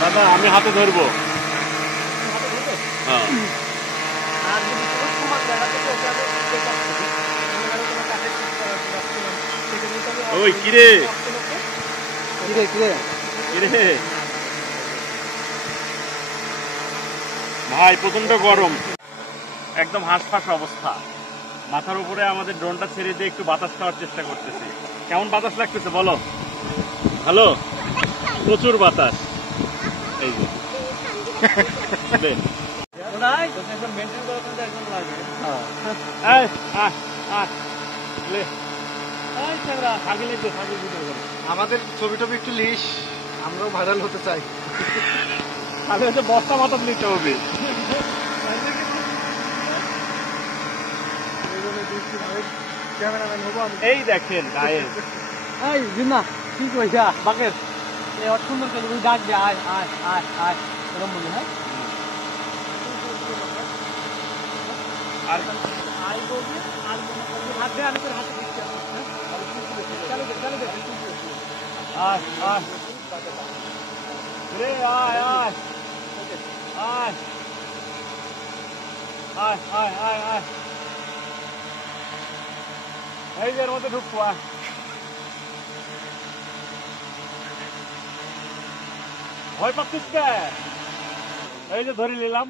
দাদা আমি হাতে ধরবো। ওই কিরে কিরে কিরে কিরে ভাই, প্রচন্ড গরম, একদম হাঁসফাঁস অবস্থা। মাথার উপরে আমাদের ড্রোনটা ছেড়ে দিয়ে একটু বাতাস খাওয়ার চেষ্টা করতেছি। কেমন বাতাস লাগতেছে বলো? ভালো, প্রচুর বাতাস। এই যে আমাদের ছবি টবি একটু লিস, আমরাও ভাইরাল হতে চাই। তাহলে হচ্ছে বস্তা মাথা নিতে হবে। এই দেখেন গায়ে কি কইছা বাকের সুন্দর করে ডাক দে, আয় আয় আয় আয় এরকম বলি। হ্যাঁ আর আয় বলবি আর হাত দে, আমি তোর হাতে দিচ্ছি। চলো দে চলো দে, আয় আয় রে, আয় আয় আয় আয় আয় আয় আয়, এই যে এর মধ্যে ঢুকবো। ভয় পাচ্ছিস কে? এই যে ধরে নিলাম।